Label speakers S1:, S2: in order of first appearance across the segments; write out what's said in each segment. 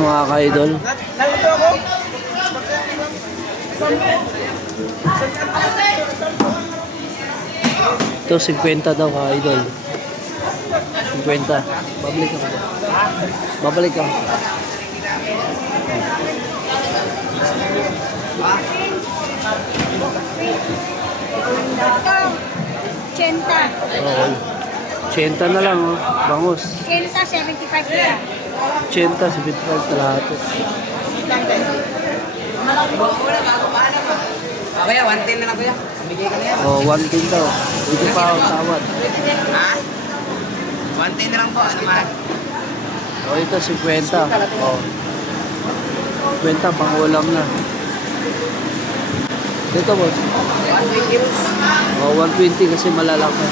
S1: mga ka-idol.
S2: Ako.
S1: Ito, 50 daw ka-idol. 50. Babalik ako. Babalik ako.
S3: Ito, 80.
S1: Okay. 80 na lang, oh. Bangus.
S3: 80, 75 na.
S1: 80, 75 kalahati.
S2: Ah, kuya, 110 na lang kuya. Bigay ka na yan.
S1: Oh, 110 daw. Ito pa ako tawad.
S2: Ha? 110 na lang po. Ano man?
S1: Oh, ito 50. Oh. 50 pang ulam na. Dito boss.
S2: 120 boss.
S1: Oh, 120 kasi malalaki.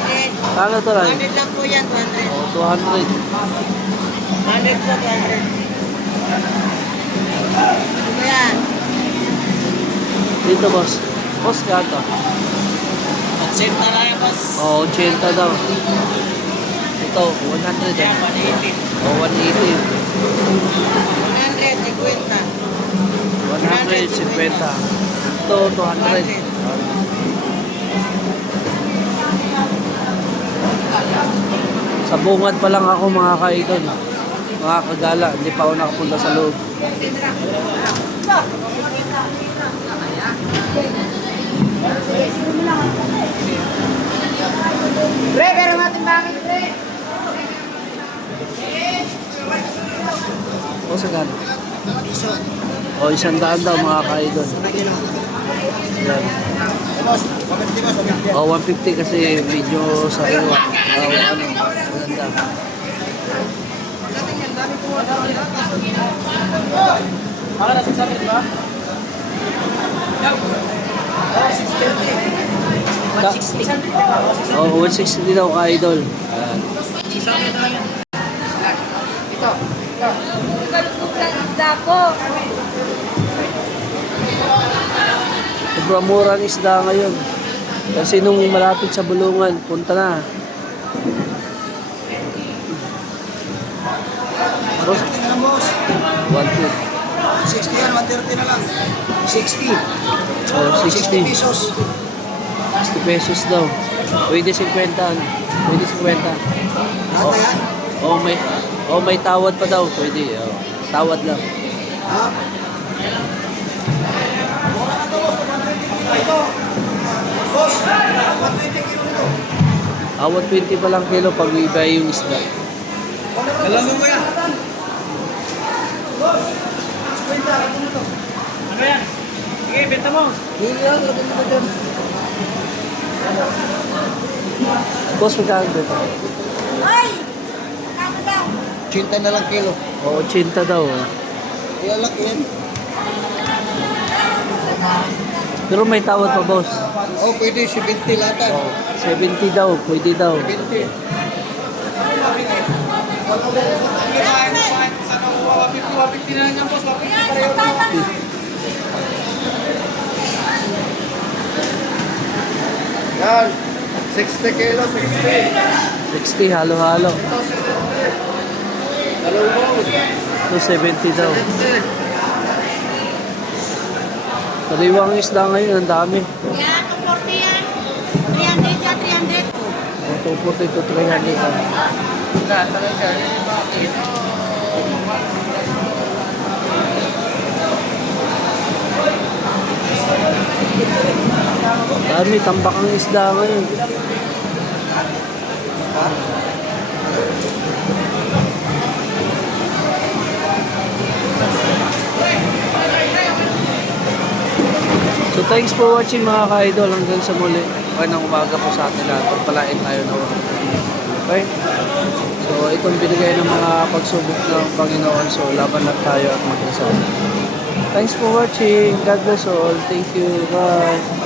S1: Ano? Kano to lang?
S2: 100 lang po yan, 200.
S1: Oh, 200.
S2: 100 po, 200. Ano yan?
S1: Dito boss. Boss gato.
S2: Set na lang yan, boss.
S1: Oh, 80 daw. Ito, 100.
S2: Yan,
S1: ah.
S2: 180.
S1: Oh, 180.
S2: 100, 50.
S1: 150. Ito, 200. Sa bungad pa lang ako mga kaidol. Mga kagala, hindi pa ako nakapunta sa loob.
S2: Pre, pero natin bakit, pre?
S1: O, sa gano? O, isang daan daw mga kaidol. Yan. O, 150 kasi medyo sa iyo. Uh, ano, maganda.
S2: Baka na 600 ba?
S1: Ka- O, 160 daw ka-idol. Yan.
S2: Ito.
S3: Kalugtog lang isda ko.
S1: Sobrang mura ang isda ngayon. Kasi nung malapit sa bulungan, punta na. Boss, 150.
S2: 60 yan, 130 na lang. 60.
S1: Oh, 60.
S2: 60 pesos.
S1: 60 pesos daw. Pwede 50. ano? Pwede 50.
S2: Lahat
S1: Oh,
S2: na yan.
S1: oh, may, oh, may tawad pa daw. Pwede. Oh. Tawad lang.
S2: Ha? Boss, 120 kilo nito.
S1: Awat 20 pa lang kilo pag iba yung isda.
S2: Alam mo yan. Boss, 50, ano nito? Ano yan? Sige, benta mo. Hindi yan, lagyan mo dyan.
S1: Boss, magkano dito?
S3: Ay! Daw.
S2: 80 na lang kilo.
S1: Oh, 80 daw. oh.
S2: Ilalaki yan.
S1: Pero may tawad pa, boss.
S2: Oh, pwede 70 lata.
S1: Oh, 70 daw. Pwede daw.
S2: 70.
S3: Ayan, patata.
S2: Yan. 60 kilo, 60.
S1: 60, halo-halo.
S2: Dalawang.
S1: Ito, 70 daw.
S2: 70.
S1: Sariwang isda ngayon, ang dami.
S3: Yan, 240 yan. 300 yan, 300.
S1: Oh, 240 to 300. ah.
S2: Wala talaga.
S1: Dami, tambak ang isda ngayon. So thanks for watching mga ka-idol hanggang sa muli. Magandang umaga po sa atin lahat. Pagpalain tayo na Okay? So itong binigay ng mga pagsubok ng Panginoon. So laban lang tayo at magdasal. Thanks for watching. God bless all. Thank you. Bye.